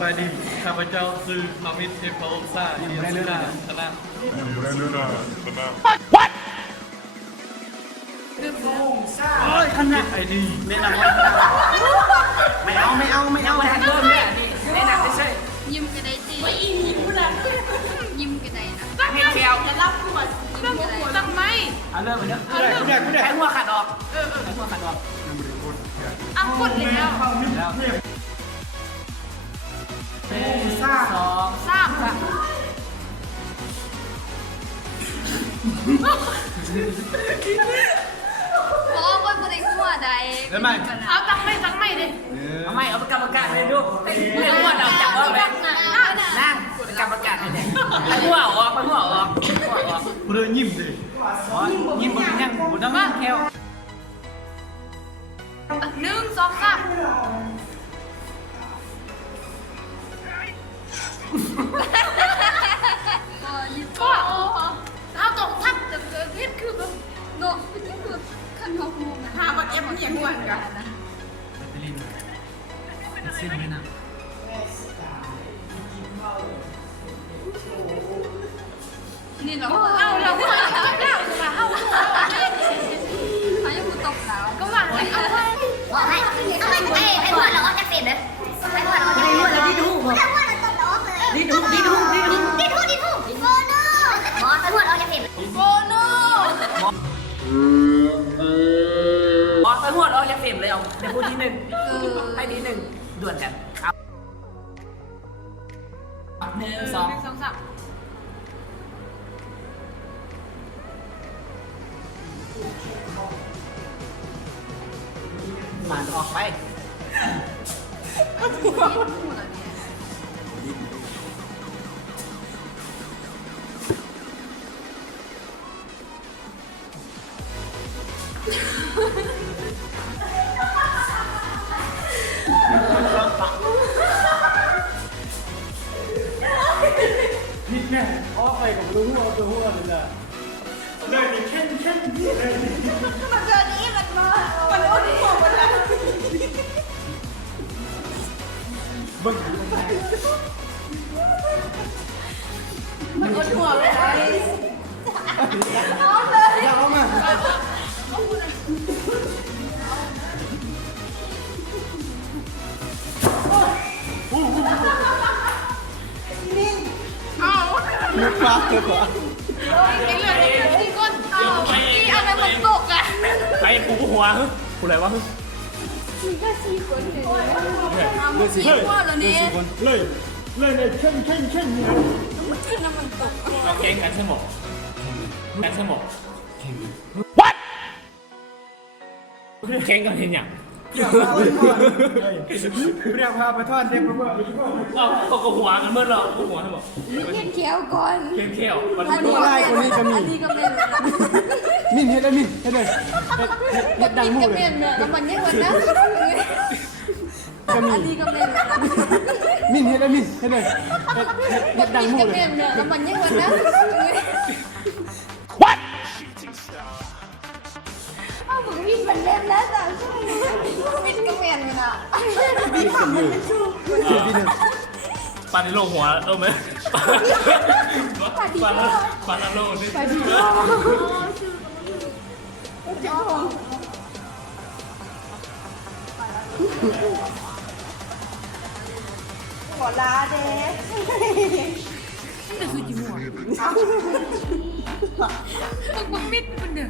บายดีข้าพเจ้าคือมามิตรเทพองซ่าเดียร์นาคณะอยู่ในเรือนาคณะโอ้ยคณะไอ้ดีแนะนำว่าไม่เอาแทนเริ่มเนี่ยนี่แนะนำไม่ใช่ ยิ้มกันได้จียิ้มกันยิ้มกันได้นะ ตั้งให้แก้ว จะรับขวดยิ้มกันได้ตั้งไหม เอาเริ่มไปเด้อใช้หัวขัดออกใช้หัวขัดออก อ้าวกดแล้ว ซ่าสอง ทราบบอกว่าคนในหัวใดเอาตั้งไม่ดิ เอาไม่เอาประกาศเลยดูเรื่องว่าเราจับว่าแบบนั่งประกาศให้เนี่ยหัวออกเรื่องยิ้มดิยิ้มบนนั่งบนนั่งแค่1 2 3ก็เอาตรงทับจะเกิดเหตุคือแบบโน้ตนี่คือขันหัวงูนะหาบัดเอ็มอย่างหัวกันนะเส้นไม่น่านี่เราเอาเราก็เอายังกูตกแล้วก็ว่าให้เอาไว้ให้หัวเราออกจากเฟรมเลยให้หัวเราออกจากเฟรมเลยดิดูให้หัวเราตกล้อเลยดิดูโบโน่หมอให้หัวเราออกจากเฟรมโบโน่ ออกไปหัวเราจะเฟรมเลยเอาในพูดที่หนึ่งให้ที่หนึ่งด่วนกันครับ1 2 1 2 3หมันออกไปนี่แน่ออกไปกับรู้หัวตัวหัวเลยนะเลยนี่แค่นี่เลยมันเกินนี้มันอ้นหัวมันละ บึ้งมันอ้นหัวเลยเอาเลย อย่าเอามาลูกปลาตัว ไอ้เหลือที่ก้นเอาที่อะไรมันตกอ่ะ ไปกูหัวกูอะไรวะ มีแค่4 คนเองเอา4 หัวแล้วนี่ เลยเช่นนี่น้ำมันตก เราแข่งกันใช่ไหมกันใช่ไหม What แข่งกันเห็นอย่างเรียกพาไปทอดเด็กมาเมื่อเราก็หัวกันเมื่อเราหัวทั้งหมด มีเขียวก่อน เขี้ยวมัน อันนี้ก็เป็นอันนี้ก็เป็น มินเฮ็ดเลยเฮ็ดดังมู ก็ เลย เป็นแล้วมันยังวันนะอันนี้ก็เป็น มินเฮ็ดเลยเฮ็ดดังมู ก็ เลย เป็นแล้วมันยังวันนะ What เอาเหมือนวิ่งมันเล่นแล้วจ้ะวิ่งก็เป็นนะวิ่งทำมันเป็นชู้ ปาดิโลหัวไหมปาดิโลนี่ไปดีโอ้ขอลาเด็ก แต่คือจิ้มหัวมึงมิดมันเด้อ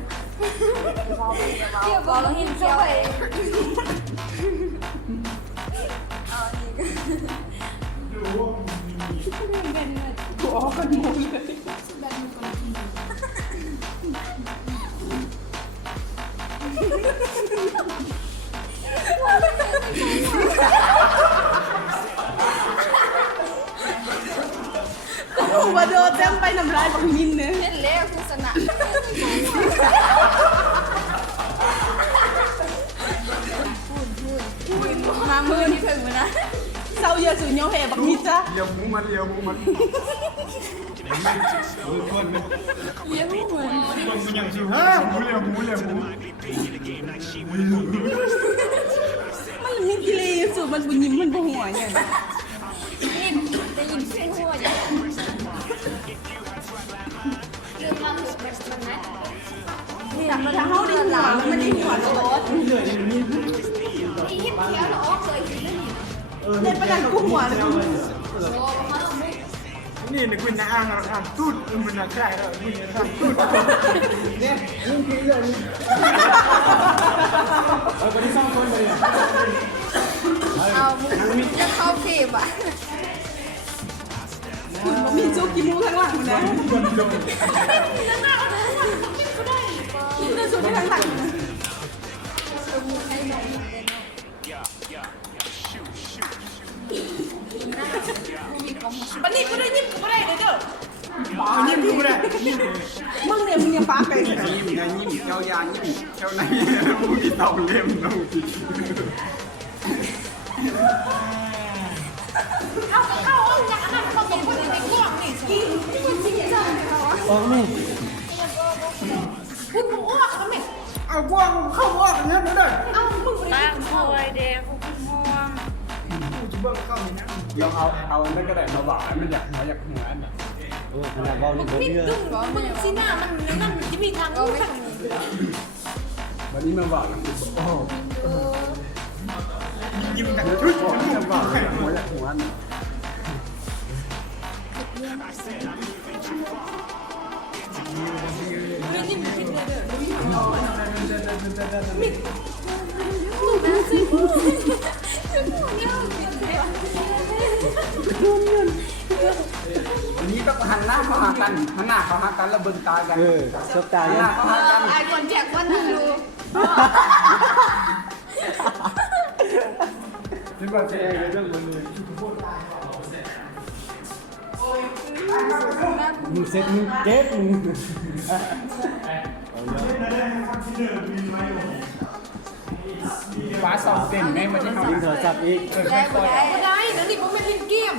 เกี่ยวกับเราเห็นเกี่ยวไปกูออกกันหมดเลยหัวโดนเต็มไปน้ำลายบังมินเนี่ย เล่นแล้วคือสนะมามือที่ถึงมันนะ เศร้าเยอะสุดเนาะแห่บังมินจ้ะ เลี้ยวมุมัน เลี้ยงหัว มันอย่างชิวฮะหมูเลี้ยว มันมีกิเลสสุดมันบุญยิ้มมันบุหัวเนี่ย จับมาทางห้องดีหัวแล้วมันดีหัวโรสที่เขียวหรอเคยกินได้ประดันกุ้งหัวเลยนี่นึกว่าน้าอ่างตูดมันน่าใช่แล้วนี่อ่างตูดเนี่ยยิ่งกินเลยเอาไปที่ซ่องคนเลยเอามึงจะเข้าเก็บอ่ะมีจุกกิมูข้างหลังนะนั่นน่ะก็ได้นั่นจุกข้างหลังบันนี้ก็ได้ยิ้มก็ได้เด้อยิ้มก็ได้มึงเนี่ยฟ้าไปยิ้มเจ้ายายิ้มเจ้าไหนมึงมีเต่าเล่มน้องจีเข้าจากอันนั้นเขาส่งคนในกล้องนี่กินนี่มันจริงจังเหรอวะนี่คุณมึงอ้วกแล้วมั้ยเอากล้องเข้าอ้วกอย่างนั้นเลยเอ้ามึงตั้งคอยเด็กคุณห่วงกูจะเบิ่งเข้าอย่างนั้นลองเอาอันนั้นก็ได้มาหวานมันอยากหัวอันน่ะโอ้ขนาดเบานี่ผมเนี่ยมึงซีหน้ามันนั่นมันจะมีทางเอาไม่วันนี้มาหวานโอ้ยิ้มกันชุดหัวหัววันนี้ต้องหันหน้าเข้าหากันหันหน้าเข้าหากันแล้วเบิ่งตากันสบตากันไอ้คนแจกวันนึงดูนี่ก็จะเรื่องคนนึงมึงเซ็ตมึงเก็บมึงฟ้าสองเต็มแม่มาที่เขาโทรศัพท์อีกได้เดี๋ยวนี้ผมไม่ทิ้งเกม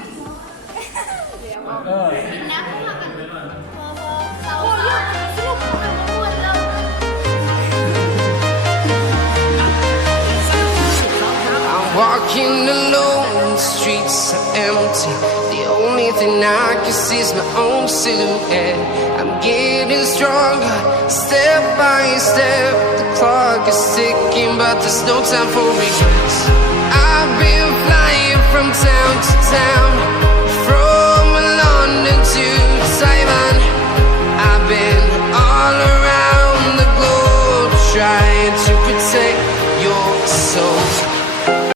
I'm walking alone, the streets are empty. The only thing I can see is my own silhouette. I'm getting stronger, step by step. The clock is ticking, but there's no time for regrets.